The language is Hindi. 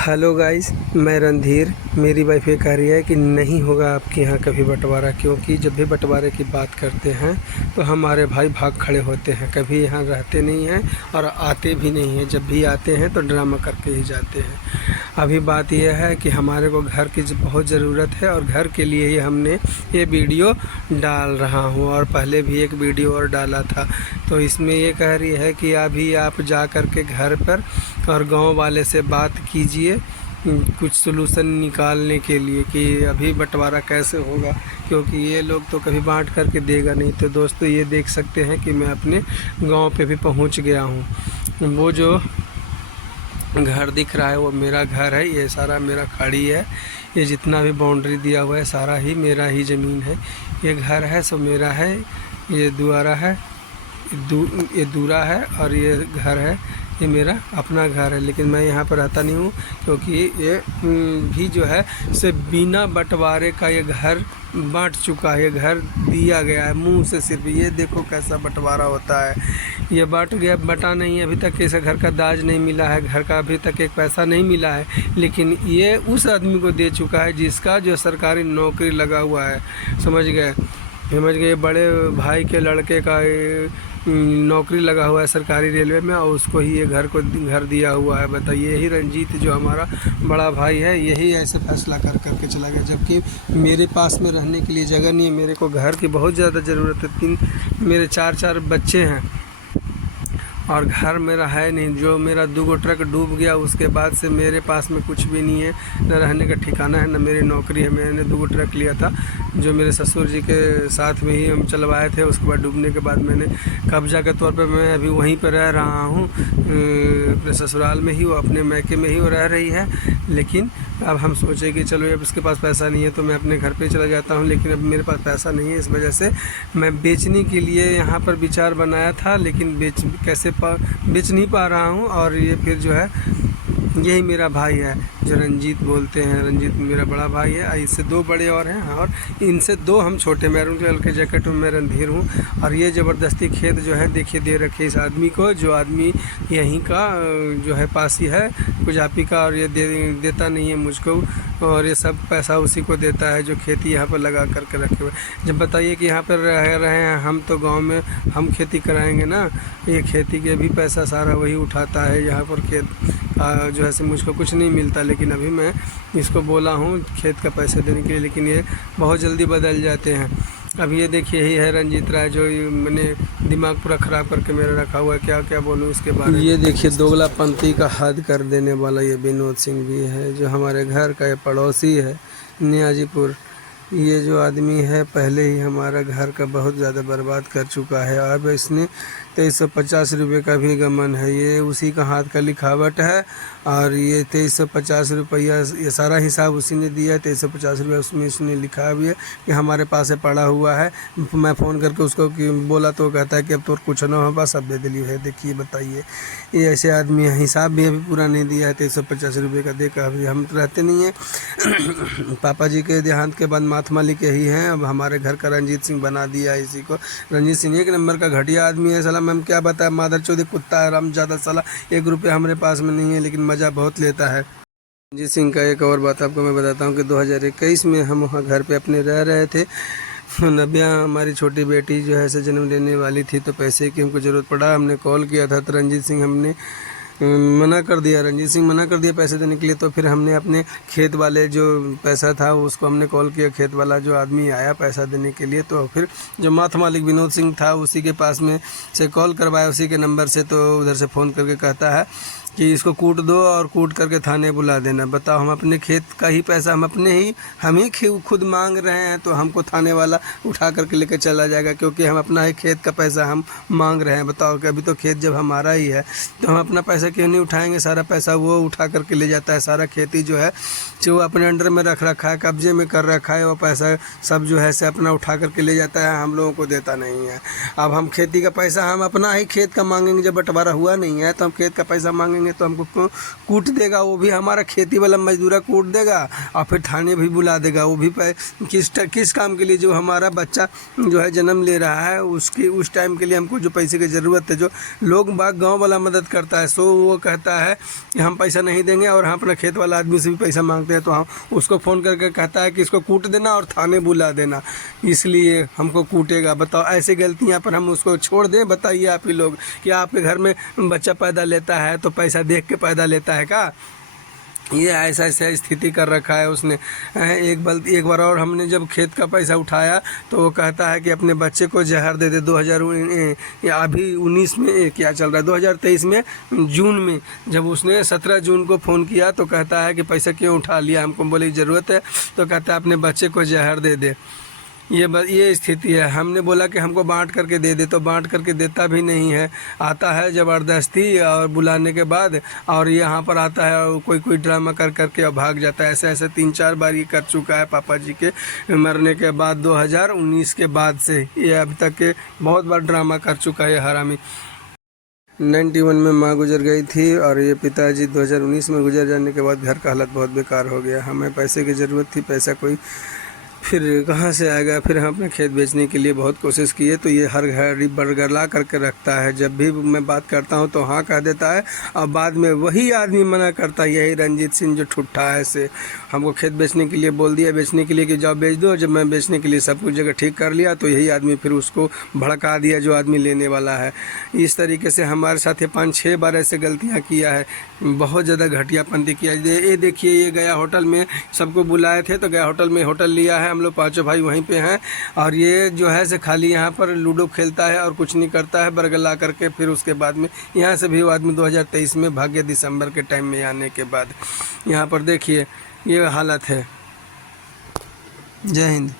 हेलो गाइस, मैं रणधीर। मेरी वाइफ ये कह रही है कि नहीं होगा आपके यहाँ कभी बंटवारा, क्योंकि जब भी बंटवारे की बात करते हैं तो हमारे भाई भाग खड़े होते हैं, कभी यहाँ रहते नहीं हैं और आते भी नहीं हैं। जब भी आते हैं तो ड्रामा करके ही जाते हैं। अभी बात यह है कि हमारे को घर की बहुत ज़रूरत है और घर के लिए ही हमने ये वीडियो डाल रहा हूँ, और पहले भी एक वीडियो और डाला था। तो इसमें ये कह रही है कि अभी आप जा कर के घर पर और गांव वाले से बात कीजिए कुछ सलूशन निकालने के लिए कि अभी बंटवारा कैसे होगा, क्योंकि ये लोग तो कभी बांट करके देगा नहीं। तो दोस्तों, ये देख सकते हैं कि मैं अपने गांव पे भी पहुंच गया हूं। वो जो घर दिख रहा है वो मेरा घर है। ये सारा मेरा खाड़ी है। ये जितना भी बाउंड्री दिया हुआ है सारा ही मेरा ही ज़मीन है। ये घर है सो मेरा है। ये दुआरा है, ये दूरा है और ये घर है। ये मेरा अपना घर है, लेकिन मैं यहाँ पर रहता नहीं हूँ, क्योंकि ये भी जो है से बिना बंटवारे का ये घर बांट चुका है। ये घर दिया गया है मुंह से सिर्फ। ये देखो कैसा बंटवारा होता है। ये बांट गया, बटा नहीं है। अभी तक इसे घर का दाज नहीं मिला है, घर का अभी तक एक पैसा नहीं मिला है, लेकिन ये उस आदमी को दे चुका है जिसका जो सरकारी नौकरी लगा हुआ है। समझ गए? बड़े भाई के लड़के का नौकरी लगा हुआ है सरकारी रेलवे में, और उसको ही ये घर दिया हुआ है। बताइए, यही रंजीत जो हमारा बड़ा भाई है यही ऐसे फैसला करके चला गया, जबकि मेरे पास में रहने के लिए जगह नहीं है। मेरे को घर की बहुत ज़्यादा ज़रूरत है। मेरे चार बच्चे हैं और घर मेरा है नहीं। जो मेरा 2 ट्रक डूब गया उसके बाद से मेरे पास में कुछ भी नहीं है, न रहने का ठिकाना है, न मेरी नौकरी है। मैंने 2 ट्रक लिया था जो मेरे ससुर जी के साथ में ही हम चलवाए थे। उसके बाद डूबने के बाद मैंने कब्जा के तौर पे मैं अभी वहीं पर रह रहा हूँ, अपने ससुराल में ही। वो अपने मैके में ही वो रह रही है। लेकिन अब हम सोचे कि चलो अब उसके पास पैसा नहीं है तो मैं अपने घर पे चला जाता हूँ, लेकिन अब मेरे पास पैसा नहीं है। इस वजह से मैं बेचने के लिए यहाँ पर विचार बनाया था, लेकिन बेच नहीं पा रहा हूँ। और ये फिर जो है यही मेरा भाई है जो रंजीत बोलते हैं। रंजीत मेरा बड़ा भाई है। इससे 2 बड़े और हैं, और इनसे 2 हम छोटे। मैरून कलर के जैकेट में मैं रणधीर हूँ। और ये ज़बरदस्ती खेत जो है देखिए दे रखे इस आदमी को, जो आदमी यहीं का जो है पासी है कुजापी का, और ये देता नहीं है मुझको, और ये सब पैसा उसी को देता है जो खेती यहाँ पर लगा करके रखे हुए। जब बताइए कि यहाँ पर रह रहे हैं हम, तो गाँव में हम खेती कराएँगे ना। ये खेती के भी पैसा सारा वही उठाता है। यहाँ पर खेत जो है से मुझको कुछ नहीं मिलता, लेकिन अभी मैं इसको बोला हूँ खेत का पैसे देने के लिए, लेकिन ये बहुत जल्दी बदल जाते हैं। अब ये देखिए, यही है रंजीत राय जो मैंने दिमाग पूरा ख़राब करके मेरा रखा हुआ है। क्या क्या बोलूँ इसके बारे में। ये देखिए, दोगलापंथी का हद कर देने वाला ये विनोद सिंह भी है, जो हमारे घर का ये पड़ोसी है नियाजीपुर। ये जो आदमी है पहले ही हमारा घर का बहुत ज़्यादा बर्बाद कर चुका है। अब इसने 2350 रुपये का भी गमन है। ये उसी का हाथ का लिखावट है, और ये 2350 रुपया ये सारा हिसाब उसी ने दिया है। 2350 रुपया उसमें इसने लिखा भी है कि हमारे पास पड़ा हुआ है। मैं फ़ोन करके उसको बोला तो कहता है कि अब तो कुछ ना हो, बस अब दे दिली है। देखिए बताइए, ये ऐसे आदमी है। हिसाब भी अभी पूरा नहीं दिया है 2350 रुपये का देकर। अभी हम तो रहते नहीं हैं। पापा जी के देहांत के बाद माथ मालिक यही हैं। अब हमारे घर का रंजीत सिंह बना दिया है इसी को। रंजीत सिंह 1 नंबर का घटिया आदमी है। साला मैं क्या बताया, मादर चौधरी कुत्ता है, राम ज़्यादा। साला 1 रुपया हमारे पास में नहीं है, लेकिन मज़ा बहुत लेता है। रंजीत सिंह का एक और बात आपको मैं बताता हूँ कि 2021 में हम वहाँ घर पे अपने रह रहे थे। नबिया हमारी छोटी बेटी जो है से जन्म लेने वाली थी, तो पैसे की हमको ज़रूरत पड़ा। हमने कॉल किया था तो रंजीत सिंह हमने मना कर दिया। रंजीत सिंह मना कर दिया पैसे देने के लिए। तो फिर हमने अपने खेत वाले जो पैसा था उसको हमने कॉल किया। खेत वाला जो आदमी आया पैसा देने के लिए, तो फिर जो माथ मालिक विनोद सिंह था उसी के पास में से कॉल करवाया, उसी के नंबर से। तो उधर से फ़ोन करके कहता है कि इसको कूट दो और कूट करके थाने बुला देना। बताओ, हम अपने खेत का ही पैसा हम ही खुद मांग रहे हैं, तो हमको थाने वाला उठा करके लेकर चला जाएगा, क्योंकि हम अपना ही खेत का पैसा हम मांग रहे हैं। बताओ कि अभी तो खेत जब हमारा ही है तो हम अपना पैसा क्यों नहीं उठाएंगे। सारा पैसा वो उठा करके ले जाता है। सारा खेती जो है जो अपने अंडर में रख रखा है, कब्जे में कर रखा है, वो पैसा सब जो है से अपना उठा करके ले जाता है, हम लोगों को देता नहीं है। अब हम खेती का पैसा हम अपना ही खेत का मांगेंगे। जब बंटवारा हुआ नहीं है तो हम खेत का पैसा मांगेंगे करेंगे तो हमको कूट देगा, वो भी हमारा खेती वाला मजदूरा कूट देगा और फिर थाने भी बुला देगा। वो भी किस काम के लिए, जो हमारा बच्चा जो है जन्म ले रहा है उसके उस टाइम के लिए हमको जो पैसे की ज़रूरत है, जो लोग बाग गाँव वाला मदद करता है, सो वो कहता है कि हम पैसा नहीं देंगे और हम अपना खेत वाला आदमी से भी पैसा मांगते हैं तो हम उसको फ़ोन करके कहता है कि इसको कूट देना और थाने बुला देना, इसलिए हमको कूटेगा। बताओ ऐसी गलतियाँ पर हम उसको छोड़ दें? बताइए आप ही लोग, कि आपके घर में बच्चा पैदा लेता है तो पैसा देख के पैदा लेता है क्या? ये ऐसा ऐसा स्थिति कर रखा है उसने। एक बार और हमने जब खेत का पैसा उठाया तो वो कहता है कि अपने बच्चे को जहर दे दे। 2019 में क्या चल रहा है, 2023 में जून में जब उसने 17 जून को फ़ोन किया तो कहता है कि पैसा क्यों उठा लिया, हमको बोले ज़रूरत है, तो कहता है अपने बच्चे को जहर दे दे। ये स्थिति है। हमने बोला कि हमको बांट करके दे दे, तो बांट करके देता भी नहीं है। आता है ज़बरदस्ती और बुलाने के बाद, और यहाँ पर आता है और कोई ड्रामा कर करके और भाग जाता है। ऐसे 3-4 बार ये कर चुका है पापा जी के मरने के बाद, 2019 के बाद से ये अब तक के बहुत बार ड्रामा कर चुका है हरामी। 91 में माँ गुजर गई थी और ये पिताजी 2019 में गुजर जाने के बाद घर का हालत बहुत बेकार हो गया। हमें पैसे की ज़रूरत थी, पैसा कोई फिर कहाँ से आएगा। फिर हम अपने खेत बेचने के लिए बहुत कोशिश किए तो ये हर घड़ी बरगला करके रखता है। जब भी मैं बात करता हूँ तो हाँ कह देता है और बाद में वही आदमी मना करता है। यही रंजीत सिंह जो ठुट्ठा है, से हमको खेत बेचने के लिए बोल दिया, बेचने के लिए कि जाओ बेच दो। जब मैं बेचने के लिए सब कुछ जगह ठीक कर लिया तो यही आदमी फिर उसको भड़का दिया जो आदमी लेने वाला है। इस तरीके से हमारे साथ ये 5-6 बार ऐसे गलतियाँ किया है, बहुत ज़्यादा घटियापंती किया। ये देखिए, ये गया होटल में, सबको बुलाए थे तो गया होटल में होटल लिया है, हम लोग 5 भाई वहीं पे हैं, और ये जो है से खाली यहाँ पर लूडो खेलता है और कुछ नहीं करता है बरगला करके। फिर उसके बाद में यहाँ से भी वो आदमी 2023 में भाग गया, दिसंबर के टाइम में आने के बाद। यहाँ पर देखिए ये हालत है। जय हिंद।